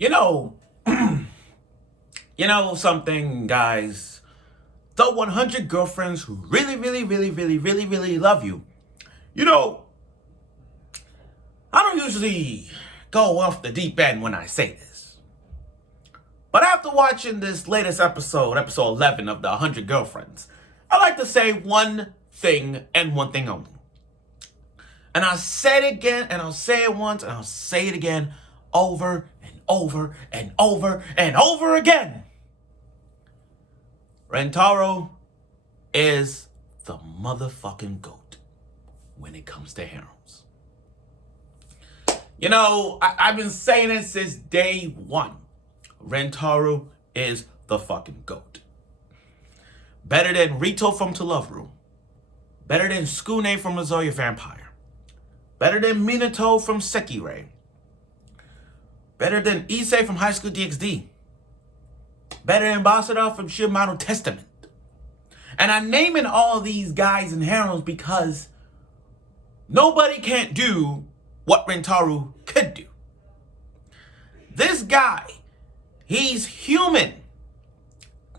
You know, something, guys. The 100 girlfriends who really, really, really, really, really, really love you. You know, I don't usually go off the deep end when I say this. But after watching this latest episode, episode 11 of the 100 Girlfriends, I like to say one thing and one thing only. And I'll say it again, and I'll say it once, and I'll say it again over and over and over and over again. Rentaro is the motherfucking GOAT when it comes to harems. I've been saying it since day one. Rentaro is the fucking GOAT. Better than Rito from To Love Room. Better than Skune from Azoya Vampire. Better than Minato from Sekirei. Better than Issei from High School DxD. Better than Basara from Shimano Testament. And I'm naming all these guys and heroes because nobody can't do what Rentaro could do. This guy, he's human.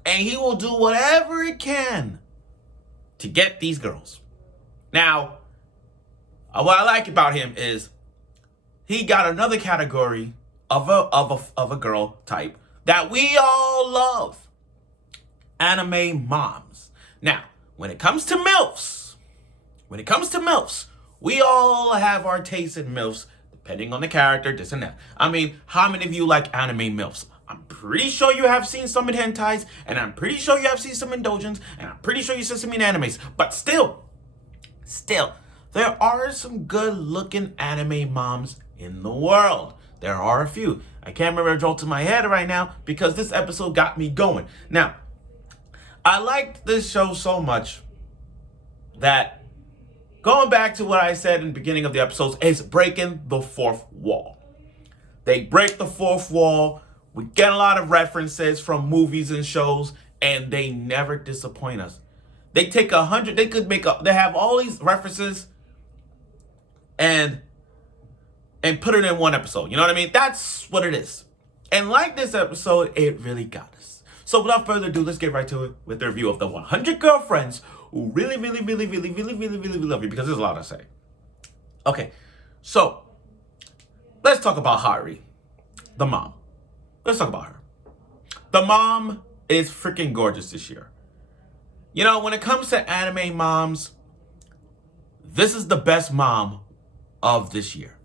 And he will do whatever he can to get these girls. Now, what I like about him is he got another category of a girl type that we all love. Anime moms. Now, when it comes to MILFs, we all have our taste in MILFs, depending on the character, this and that. I mean, how many of you like anime MILFs? I'm pretty sure you have seen some in hentais, and I'm pretty sure you have seen some in dojins, and I'm pretty sure you've seen some in animes. But still, there are some good-looking anime moms in the world. There are a few. I can't remember a jolt to my head right now because this episode got me going. Now, I liked this show so much that going back to what I said in the beginning of the episodes, it's breaking the fourth wall. They break the fourth wall. We get a lot of references from movies and shows, and they never disappoint us. They take 100, they have all these references and put it in one episode. You know what I mean? That's what it is. And like this episode, it really got us. So without further ado, let's get right to it with the review of the 100 girlfriends who really, really, really, really, really, really, really love you, because there's a lot to say. Okay, so let's talk about Hahari, the mom. Let's talk about her. The mom is freaking gorgeous this year. When it comes to anime moms, this is the best mom of this year.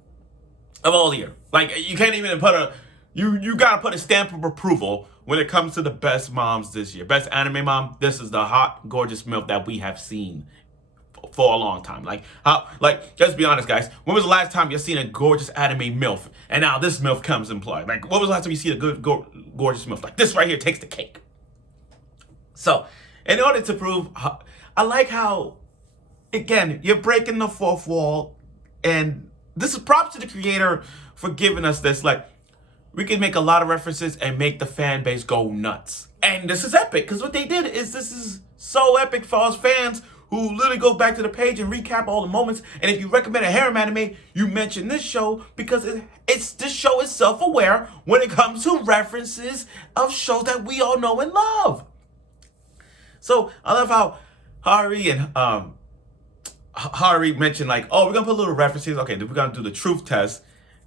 Of all the year. Like, you can't even put you gotta put a stamp of approval when it comes to the best moms this year. Best anime mom, this is the hot, gorgeous MILF that we have seen for a long time. Let's be honest, guys. When was the last time you seen a gorgeous anime MILF? And now this MILF comes in play. Like, when was the last time you seen a good, gorgeous MILF? Like, this right here takes the cake. So, in order to prove, I like how, again, you're breaking the fourth wall. And this is props to the creator for giving us this. Like, we can make a lot of references and make the fan base go nuts. And this is epic, because what they did is, this is so epic for us fans who literally go back to the page and recap all the moments. And if you recommend a harem anime, you mention this show because this show is self-aware when it comes to references of shows that we all know and love. So I love how Hahari and Hahari mentioned, like, oh, we're gonna put little references. Okay, we're gonna do the truth test,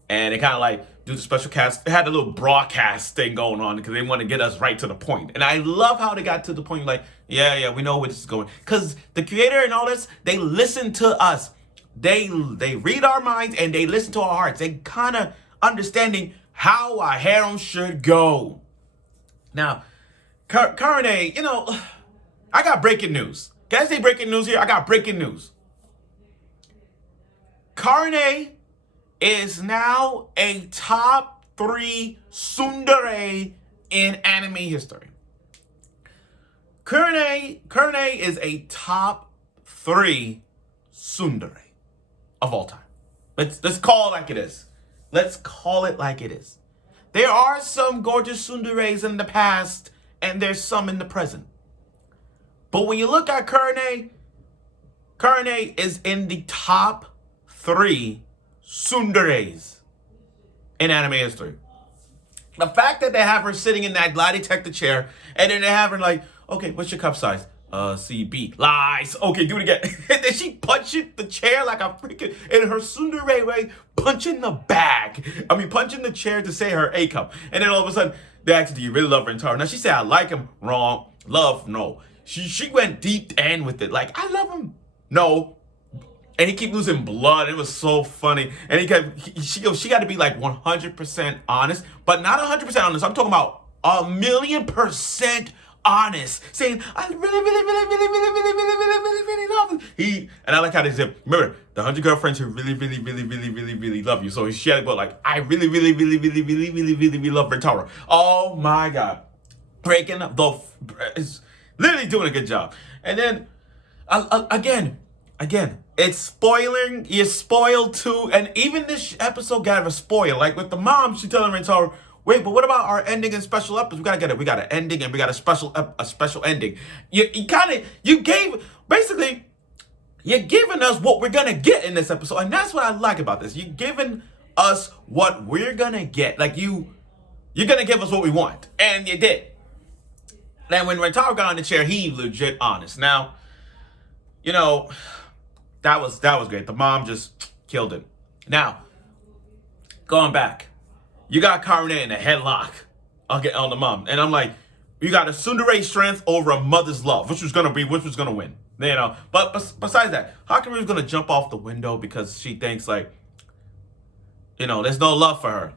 and they kind of like do the special cast. They had a little broadcast thing going on because they want to get us right to the point. And I love how they got to the point, like, yeah, we know where this is going. Because the creator and all this, they listen to us. They read our minds and they listen to our hearts. They kind of understanding how our harem should go. Now, Karane, I got breaking news. Can I say breaking news here? I got breaking news. Karane is now a top 3 tsundere in anime history. Karane is a top 3 tsundere of all time. Let's call it like it is. Let's call it like it is. There are some gorgeous tsunderes in the past, and there's some in the present. But when you look at Karane is in the top 3 tsunderes in anime history. The fact that they have her sitting in that lie detector chair, and then they have her like, okay, what's your cup size? CB. Lies. Okay, do it again. And then she punching the chair like a freaking, in her tsundere way, punching the bag. I mean, punching the chair to say her A cup. And then all of a sudden, they asked, do you really love Rentaro? Now she said, I like him. Wrong. Love, no. She went deep end with it. Like, I love him. No. And he kept losing blood. It was so funny. And she goes, she got to be like 100% honest, but not 100% honest. I'm talking about 1,000,000% honest, saying, I really love him. And I like how they said, remember, the 100 girlfriends who really love you. So she had to go like, I really love Rentaro. Oh my God. Breaking up is literally doing a good job. And then, again, it's spoiling. You're spoiled too. And even this episode got a spoil. Like with the mom, she telling Rentaro, wait, but what about our ending and special episode? We gotta get it. We got an ending and we got a special ending. You're giving us what we're gonna get in this episode. And that's what I like about this. You're giving us what we're gonna get. Like you're gonna give us what we want. And you did. Then when Rentaro got on the chair, he legit honest. Now, you know, that was great. The mom just killed it. Now, going back, you got Karane in a headlock on the mom, and I'm like, you got a tsundere strength over a mother's love, which was gonna win. You know, but besides that, Hakari was gonna jump off the window because she thinks like, you know, there's no love for her.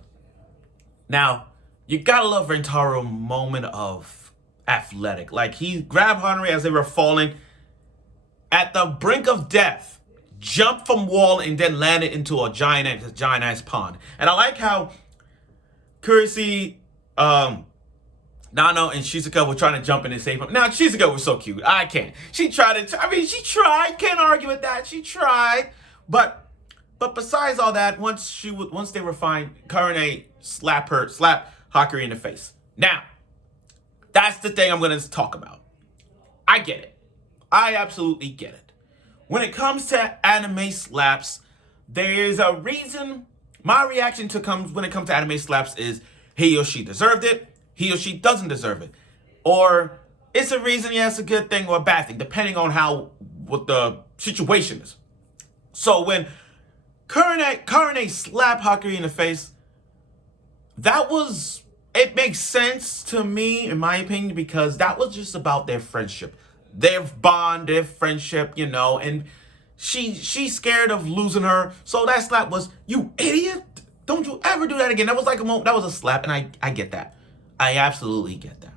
Now, you gotta love Rentaro moment of athletic. Like he grabbed Hahari as they were falling at the brink of death, jumped from wall and then landed into a giant ass pond. And I like how Kurisi, Nano, and Shizuka were trying to jump in and save him. Now Shizuka was so cute. I can't. She tried. She tried. Can't argue with that. She tried. But besides all that, once they were fine, Karane slapped Hakari in the face. Now, that's the thing I'm going to talk about. I get it. I absolutely get it. When it comes to anime slaps, there's a reason. My reaction when it comes to anime slaps is he or she deserved it, he or she doesn't deserve it. Or it's a reason, yeah, it's a good thing or a bad thing, depending on what the situation is. So when Karane slapped Hakari in the face, it makes sense to me, in my opinion, because that was just about their friendship. Their bond, their friendship, you know, and she's scared of losing her. So that slap was, you idiot, don't you ever do that again. That was like that was a slap, and I get that. I absolutely get that.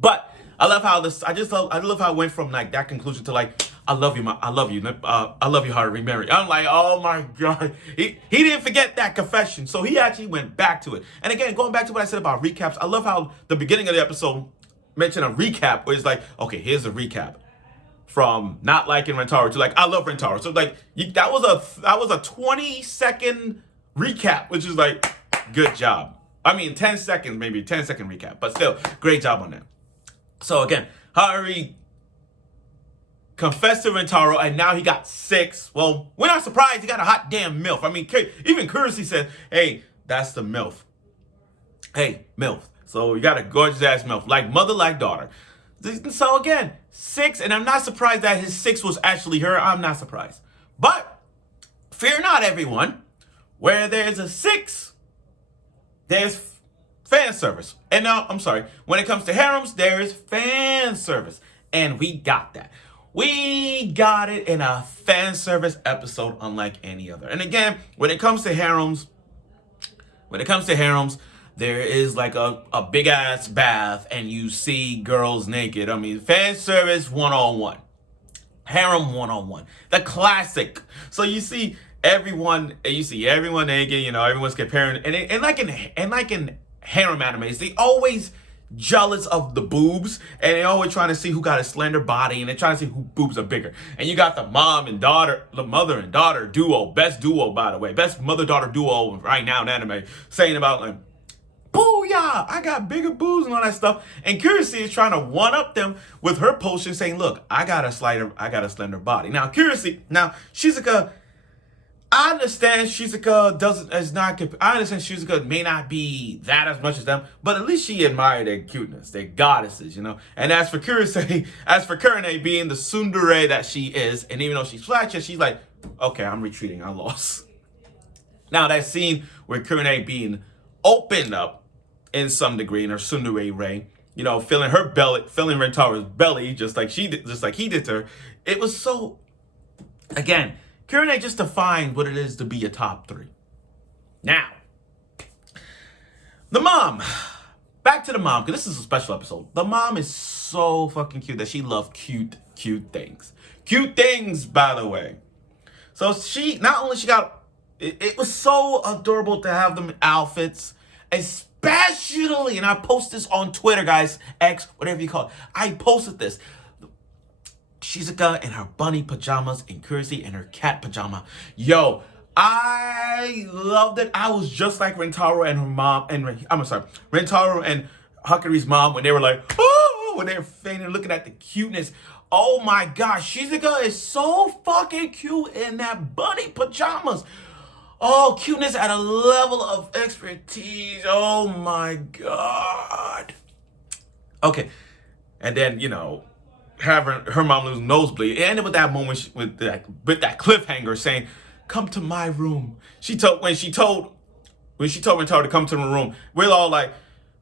But I love how I love how it went from like that conclusion to like, I love you, Hahari, Mary. I'm like, oh my God. He didn't forget that confession. So he actually went back to it. And again, going back to what I said about recaps, I love how the beginning of the episode mentioned a recap where it's like, okay, here's a recap from not liking Rentaro to like, I love Rentaro. So like, that was a 20-second recap, which is like, good job. I mean, 10 seconds, maybe 10-second recap, but still, great job on that. So again, Hahari confessed to Rentaro, and now he got 6. Well, we're not surprised. He got a hot damn MILF. I mean, even Kurisi said, hey, that's the MILF. Hey, MILF. So you got a gorgeous ass MILF, like mother, like daughter. So again, 6, and I'm not surprised that his 6 was actually her. I'm not surprised. But fear not, everyone. Where there's a 6, there's fan service. And now, I'm sorry, when it comes to harems, there is fan service. And we got that. We got it in a fan service episode unlike any other. And again, when it comes to harems, there is like a big ass bath and you see girls naked. I mean, fan service 101. Harem 101. The classic. So you see everyone naked, you know, everyone's comparing. And like in harem animes, they always jealous of the boobs, and they always trying to see who got a slender body, and they're trying to see who boobs are bigger. And you got the mother and daughter duo, best duo, by the way, best mother-daughter duo right now in anime, saying about like, booyah, I got bigger boobs and all that stuff. And Kurisi is trying to one-up them with her potion, saying, look, I got a slender body. Now Shizuka, I understand Shizuka I understand Shizuka may not be that as much as them, but at least she admired their cuteness, their goddesses, you know. And as for Karane being the tsundere that she is, and even though she's flashy, she's like, okay, I'm retreating, I lost. Now that scene where Karane being opened up in some degree in her tsundere way, you know, feeling her belly, feeling Rentaro's belly, just like he did to her, it was so. Again, Karane just defined what it is to be a top 3. Now, the mom. Back to the mom, because this is a special episode. The mom is so fucking cute that she loves cute things. Cute things, by the way. So it was so adorable to have them outfits, especially, and I post this on Twitter, guys, X, whatever you call it. I posted this. Shizuka in her bunny pajamas and Kurisi in her cat pajama. Yo, I loved it. I was just like Rentaro and her mom, Rentaro and Hakari's mom when they were like, oh, when they were fainting, looking at the cuteness. Oh my gosh, Shizuka is so fucking cute in that bunny pajamas. Oh, cuteness at a level of expertise. Oh my god. Okay, and then, you know, having her mom lose nosebleed. It ended with that moment with that cliffhanger saying, "Come to my room." When she told Rentaro to come to the room, we're all like,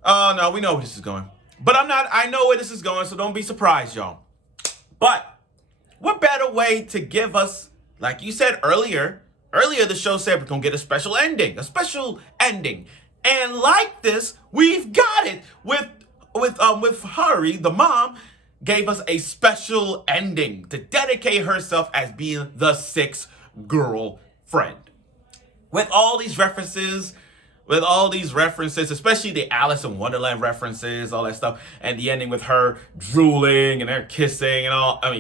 "Oh no, we know where this is going." But I know where this is going, so don't be surprised, y'all. But what better way to give us, like you said earlier the show said we're gonna get a special ending. And like this, we've got it with Hahari, the mom, gave us a special ending to dedicate herself as being the 6th girlfriend. With all these references, especially the Alice in Wonderland references, all that stuff, and the ending with her drooling and her kissing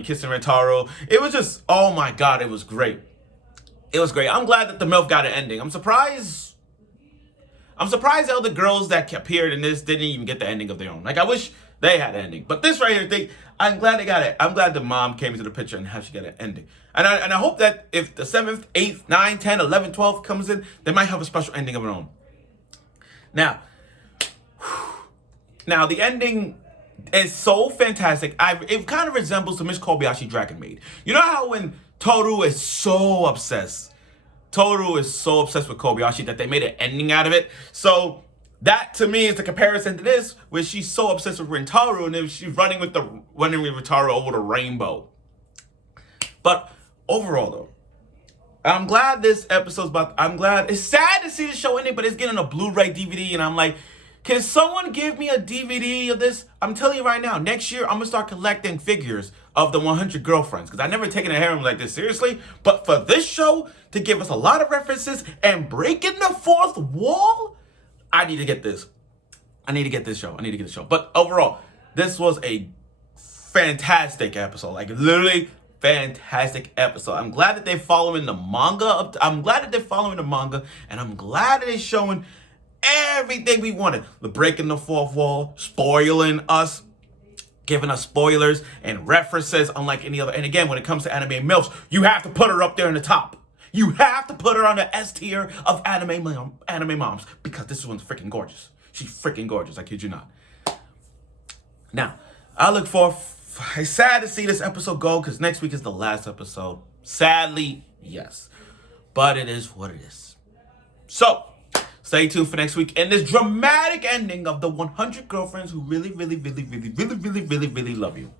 kissing Rentaro. It was just, oh my god, it was great. It was great. I'm glad that the MILF got an ending. I'm surprised all the girls that appeared in this didn't even get the ending of their own. Like, I wish they had an ending. But this right here, I'm glad they got it. I'm glad the mom came into the picture and how she got an ending. And I hope that if the 7th, 8th, 9th, 10th, 11th, 12th comes in, they might have a special ending of their own. Now the ending is so fantastic. It kind of resembles the Miss Kobayashi Dragon Maid. You know how when Toru is so obsessed with Kobayashi that they made an ending out of it? So that to me is the comparison to this, where she's so obsessed with Rentaro and then she's running with Rentaro over the rainbow. But overall though, I'm glad this episode's it's sad to see the show ending, but it's getting a Blu-ray DVD, and I'm like, can someone give me a DVD of this? I'm telling you right now, next year I'm gonna start collecting figures of the 100 girlfriends, because I've never taken a harem like this seriously. But for this show to give us a lot of references and breaking the 4th wall, I need to get this. I need to get this show. But overall, this was a fantastic episode. Like, literally fantastic episode. I'm glad that they're following the manga. And I'm glad that they're showing everything we wanted. The breaking the 4th wall, spoiling us, giving us spoilers and references unlike any other. And again, when it comes to anime MILFs, you have to put her up there in the top. You have to put her on the S tier of anime moms, because this one's freaking gorgeous. She's freaking gorgeous, I kid you not. Now, I look forward. It's sad to see this episode go, because next week is the last episode. Sadly, yes. But it is what it is. So, stay tuned for next week and this dramatic ending of the 100 girlfriends who really, really, really, really, really, really, really, really love you.